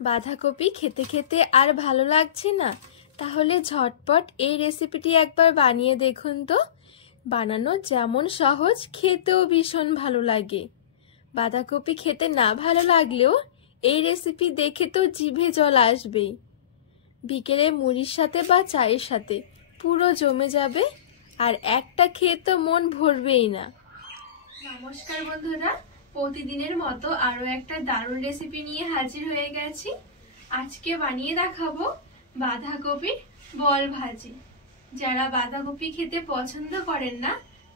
বাঁধাকপি খেতে খেতে আর ভালো লাগছে না, তাহলে ঝটপট এই রেসিপিটি একবার বানিয়ে দেখুন তো। বানানো যেমন সহজ, খেতেও ভীষণ ভালো লাগে। বাঁধাকপি খেতে না ভালো লাগলেও এই রেসিপি দেখে তো জিভে জল আসবেই। বিকেলে মুড়ির সাথে বা চায়ের সাথে পুরো জমে যাবে, আর একটা খেয়ে তো মন ভরবেই না। নমস্কার বন্ধুরা, প্রতিদিনের মতো আরো একটা দারুণ রেসিপি নিয়ে হাজির হয়ে গেছি। আজকে বানিয়ে দেখাবো বাঁধাকপির বল ভাজি। যারা বাঁধাকপি খেতে পছন্দ করেন না,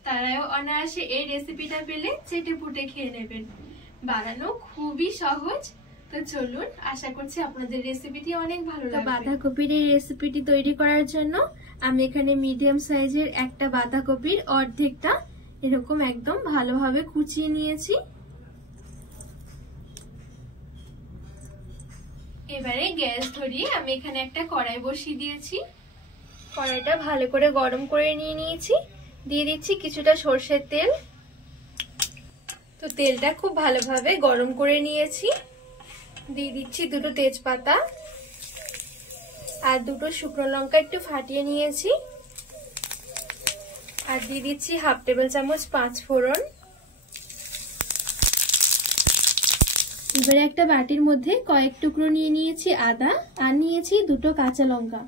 তারাও অনায়াসে এই রেসিপিটা পেলে চেটেপুটে খেয়ে নেবেন। বানানো খুবই সহজ, তো চলুন, আশা করছি আপনাদের রেসিপিটি অনেক ভালো লাগবে। বাঁধাকপির এই রেসিপিটি তৈরি করার জন্য আমি এখানে মিডিয়াম সাইজের একটা বাঁধাকপির অর্ধেকটা এরকম একদম ভালোভাবে কুচিয়ে নিয়েছি। এবারে গ্যাস ধরিয়ে আমি এখানে একটা কড়াই বসিয়ে দিয়েছি। কড়াইটা ভালো করে গরম করে নিয়েছি। দিয়ে দিচ্ছি কিছুটা সরষের তেল। তো তেলটা খুব ভালোভাবে গরম করে নিয়েছি। দিয়ে দিচ্ছি দুটো তেজপাতা আর দুটো শুকনো লঙ্কা একটু ফাটিয়ে নিয়েছি। আর দিয়ে দিচ্ছি হাফ টেবিল চামচ 5 ফোড়ন। এবারে একটা বাটির মধ্যে কয়েক টুকরো নিয়ে নিয়েছি আদা আর নিয়েছি দুটো কাঁচা লঙ্কা।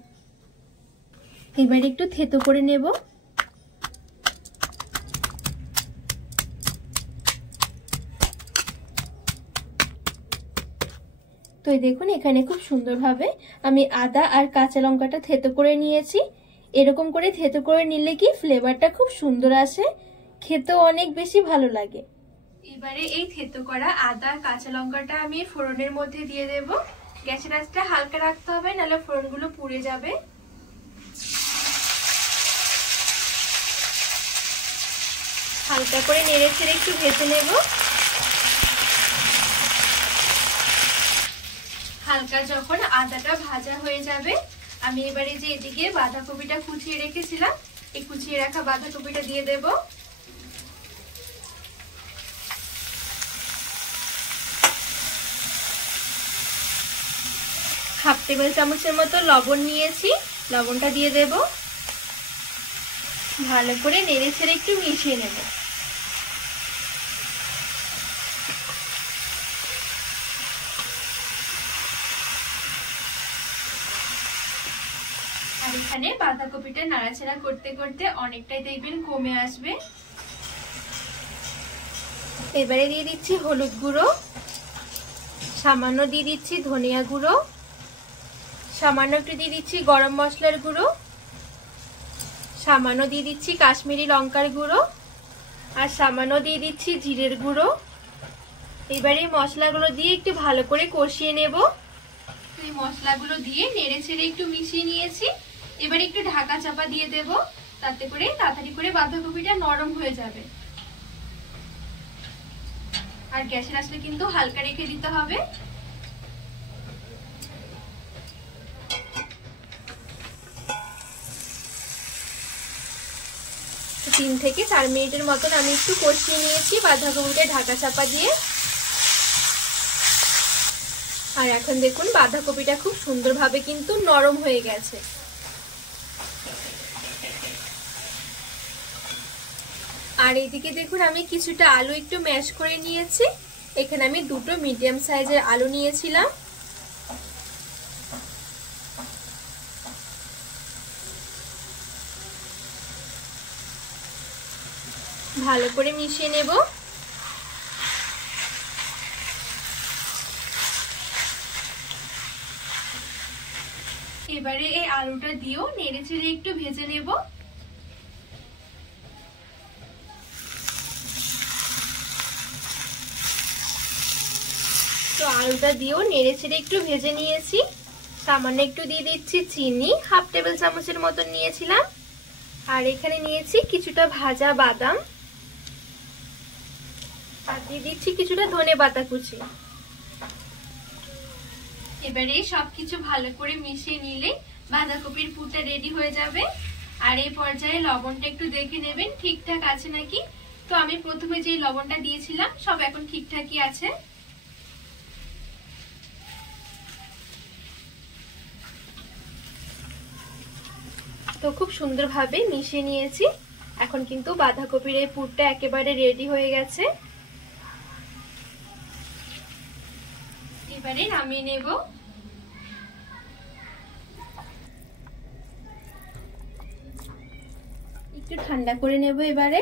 এবারে একটু থেতো করে নেব। তো দেখুন, এখানে খুব সুন্দরভাবে আমি আদা আর কাঁচা লঙ্কাটা থেতো করে নিয়েছি। এরকম করে থেতো করে নিলে কি ফ্লেভারটা খুব সুন্দর আসে, খেতেও অনেক বেশি ভালো লাগে। এবারে এই থেতো করা আদা আর কাঁচা লঙ্কাটা আমি ফোড়নের মধ্যে দিয়ে দেব। গ্যাসের আঁচটা হালকা রাখতে হবে, নাহলে ফোড়নগুলো পুড়ে যাবে। হালকা করে নেড়ে ছেড়ে একটু ভেজে নেব। হালকা যখন আদাটা ভাজা হয়ে যাবে, আমি এবারে যে এদিকে বাঁধাকপিটা কুচিয়ে রেখেছিলাম, এই কুচিয়ে রাখা বাঁধাকপিটা দিয়ে দেব। হাফ টেবিল চামচের মতো লবণ নিয়েছি, লবণটা দিয়ে দেব। ভালো করে নেড়ে ছেড়ে একটু মিশিয়ে নেব। আর এখানে বাঁধাকপিটা নাড়াচাড়া করতে করতে অনেকটাই দেখবেন কমে আসবে। এবারে দিয়ে দিচ্ছি হলুদ গুঁড়ো, সামান্য দিয়ে দিচ্ছি ধনিয়া গুঁড়ো, সামান্য একটু দিয়ে দিচ্ছি গরম মশলার গুঁড়ো, সামান্য দিয়ে দিচ্ছি কাশ্মীরি লঙ্কার গুঁড়ো, আর সামান্য দিয়ে দিচ্ছি জিরের গুঁড়ো। এবারে মশলাগুলো দিয়ে একটু ভালো করে কষিয়ে নেব। এই মশলাগুলো দিয়ে নেড়ে ছেড়ে একটু মিশিয়ে নিয়েছি। এবারে একটু ঢাকা চাপা দিয়ে দেব, তাতে করে তাড়াতাড়ি করে বাঁধাকপিটা নরম হয়ে যাবে। আর গ্যাসের আঁচটা কিন্তু হালকা রেখে দিতে হবে। 3 থেকে 4 মিনিটের মতন আমি একটু কষিয়ে নিয়েছি বাঁধাকপিটা ঢাকা চাপা দিয়ে। আর এখন দেখুন বাঁধাকপিটা খুব সুন্দরভাবে কিন্তু নরম হয়ে গেছে। আর এইদিকে দেখুন আমি কিছুটা আলু একটু ম্যাশ করে নিয়েছি। এখানে আমি দুটো মিডিয়াম সাইজের আলু নিয়েছিলাম। ভালো করে মিশিয়ে নেব। এবারে এই আলুটা দিয়েও নেড়ে চেড়ে একটু ভেজে নেব। তো আলুটা দিয়েও নেড়ে চেড়ে একটু ভেজে নিয়েছি। সামান্য একটু দিয়ে দিচ্ছি চিনি, হাফ টেবিল চামচের মতন নিয়েছিলাম। আর এখানে নিয়েছি কিছুটা ভাজা বাদাম, আর দিয়ে দিচ্ছি কিছুটা ধনেপাতা কুচি। এবারে সবকিছু ভালো করে মিশিয়ে নিলে বাঁধাকপির পুরটা রেডি হয়ে যাবে। আর এই পর্যায়ে লবণটা একটু দেখে নেবেন ঠিকঠাক আছে নাকি। তো আমি প্রথমে যে লবণটা দিয়েছিলাম সব এখন ঠিকঠাকই আছে। তো খুব সুন্দরভাবে মিশিয়ে নিয়েছি। এখন কিন্তু বাঁধাকপির এই পুরটা একেবারে রেডি হয়ে গেছে। এবারে নামিয়ে নেব। একটু ঠান্ডা করে নেব এবারে।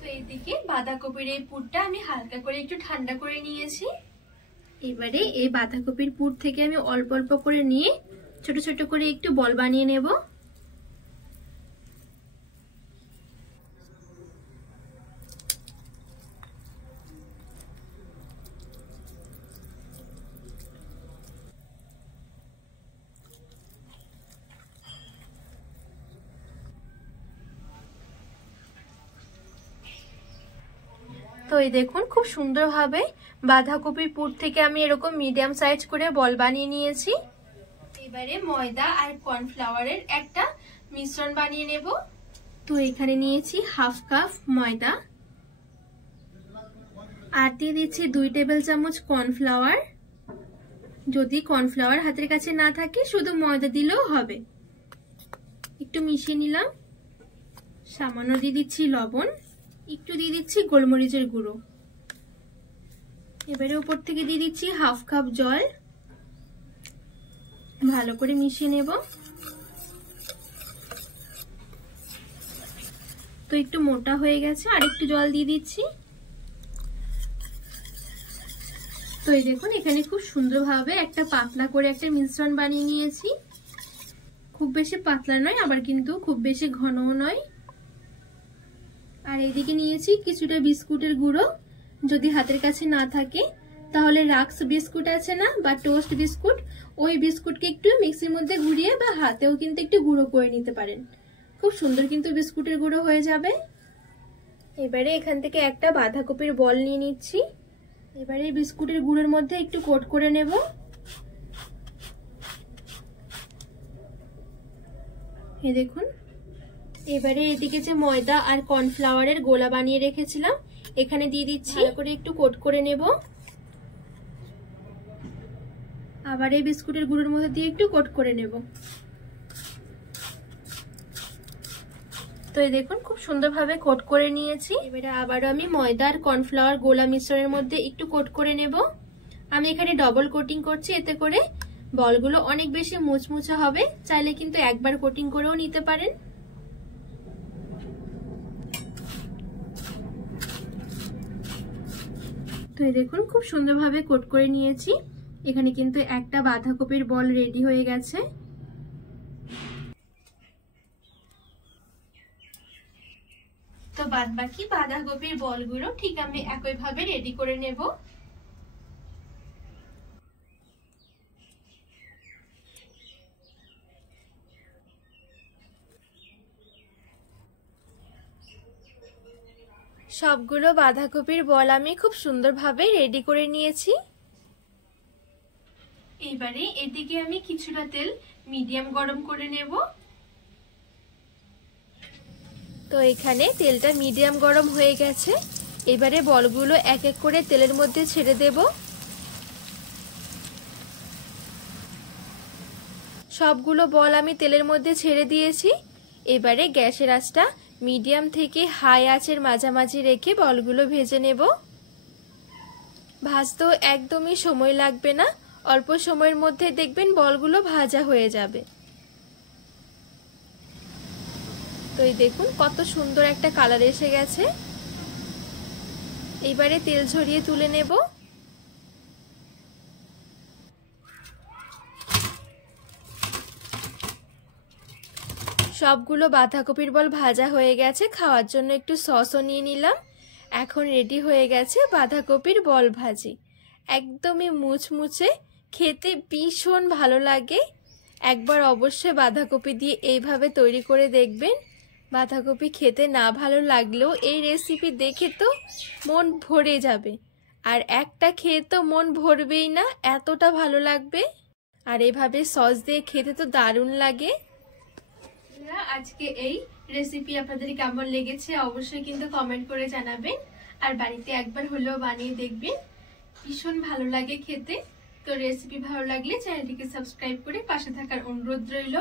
তো এইদিকে বাঁধাকপির এই পুরটা আমি হালকা করে একটু ঠান্ডা করে নিয়েছি। এবারে এই বাঁধাকপির পুর থেকে আমি অল্প অল্প করে নিয়ে ছোট ছোট করে একটু বল বানিয়ে নেব। তো এই দেখুন খুব সুন্দরভাবে বাঁধাকপির পুর থেকে আমি এরকম মিডিয়াম সাইজ করে বল বানিয়ে নিয়েছি। এবারে ময়দা আর কর্নফ্লাওয়ারের একটা মিশ্রণ বানিয়ে নেব। তো এখানে নিয়েছি হাফ কাপ ময়দা, আর দিয়ে দিচ্ছি 2 টেবিল চামচ কর্নফ্লাওয়ার। যদি কর্নফ্লাওয়ার হাতের কাছে না থাকে শুধু ময়দা দিলেও হবে। একটু মিশিয়ে নিলাম। সামান্য দিয়ে দিচ্ছি লবণ, একটু দিয়ে দিচ্ছি গোলমরিচের গুঁড়ো। এবারে উপর থেকে দিয়ে দিচ্ছি হাফ কাপ জল। ভালো করে মিশিয়ে নেব। তো একটু মোটা হয়ে গেছে, আর একটু জল দিয়ে দিচ্ছি। তো এই দেখুন এখানে খুব সুন্দরভাবে একটা পাতলা করে একটা মিশ্রণ বানিয়ে নিয়েছি। খুব বেশি পাতলা নয়, আবার কিন্তু খুব বেশি ঘনও নয়। আর এইদিকে নিয়েছি কিছুটা বিস্কুটের গুঁড়ো। যদি হাতের কাছে না থাকে তাহলে রাক্স বিস্কুট আছে না, বা টোস্ট বিস্কুট, ওই বিস্কুটকে একটু মিক্সির মধ্যে ঘুরিয়ে বা হাতেও কিন্তু একটু গুঁড়ো করে নিতে পারেন। খুব সুন্দর কিন্তু বিস্কুটের গুঁড়ো হয়ে যাবে। এবারে এখান থেকে একটা বাঁধাকপির বল নিয়ে নিচ্ছি। এবারে বিস্কুটের গুঁড়োর মধ্যে একটু কোট করে নেব। এই দেখুন। এবারে এদিকে যে ময়দা আর কর্নফ্লাওয়ারের গোলা বানিয়ে রেখেছিলাম এখানে দিয়ে দিচ্ছি। ভালো করে একটু কোট করে নেব। আবার এই বিস্কুটের গুঁড়োর মধ্যে দিয়ে একটু কোট করে নেব। তো এই দেখুন খুব সুন্দরভাবে কোট করে নিয়েছি। এবারে আবারও আমি ময়দা আর কর্নফ্লাওয়ার গোলা মিশ্রণের মধ্যে একটু কোট করে নেব। আমি এখানে ডবল কোটিং করছি, এতে করে বলগুলো অনেক বেশি মুচমুচে হবে। চাইলে কিন্তু একবার কোটিং করেও নিতে পারেন। তো এই দেখুন খুব সুন্দরভাবে কোট করে নিয়েছি। এখানে কিন্তু একটা বাঁধাকপির বল রেডি হয়ে গেছে। তো বাদবাকি বাঁধাকপির বলগুলো ঠিক আমি একইভাবে রেডি করে নেব। সবগুলো বাঁধাকপির বল আমি খুব সুন্দরভাবে রেডি করে নিয়েছি। এবারে এদিকে আমি কিছুটা তেল মিডিয়াম গরম করে নেব। তো এখানে তেলটা মিডিয়াম গরম হয়ে গেছে। এবারে বলগুলো এক এক করে তেলের মধ্যে ছেড়ে দেব। সবগুলো বল আমি তেলের মধ্যে ছেড়ে দিয়েছি। এবারে গ্যাসের আঁচটা মিডিয়াম থেকে হাই আঁচের মাঝামাঝি রেখে বলগুলো ভেজে নেব। ভাজতেও একদমই সময় লাগবে না, অল্প সময়ের মধ্যে দেখবেন বলগুলো ভাজা হয়ে যাবে। তো এই দেখুন কত সুন্দর একটা কালার এসে গেছে। এবারে তেল ঝরিয়ে তুলে নেব। সবগুলো বাঁধাকপির বল ভাজা হয়ে গেছে। খাওয়ার জন্য একটু সসও নিয়ে নিলাম। এখন রেডি হয়ে গেছে বাঁধাকপির বল ভাজি। একদমই মুচমুচে, খেতে ভীষণ ভালো লাগে। একবার অবশ্যই বাঁধাকপি দিয়ে এইভাবে তৈরি করে দেখবেন। বাঁধাকপি খেতে না ভালো লাগলেও এই রেসিপি দেখে তো মন ভরে যাবে, আর একটা খেয়ে তো মন ভরবেই না, এতটা ভালো লাগবে। আর এভাবে সস দিয়ে খেতে তো দারুণ লাগে। আজকে এই রেসিপি আপনাদের কেমন লেগেছে অবশ্যই কিন্তু কমেন্ট করে জানাবেন, আর বাড়িতে একবার হলেও বানিয়ে দেখবেন, ভীষণ ভালো লাগে খেতে। তো রেসিপি ভালো লাগলে চ্যানেলটিকে সাবস্ক্রাইব করে পাশে থাকার অনুরোধ রইল।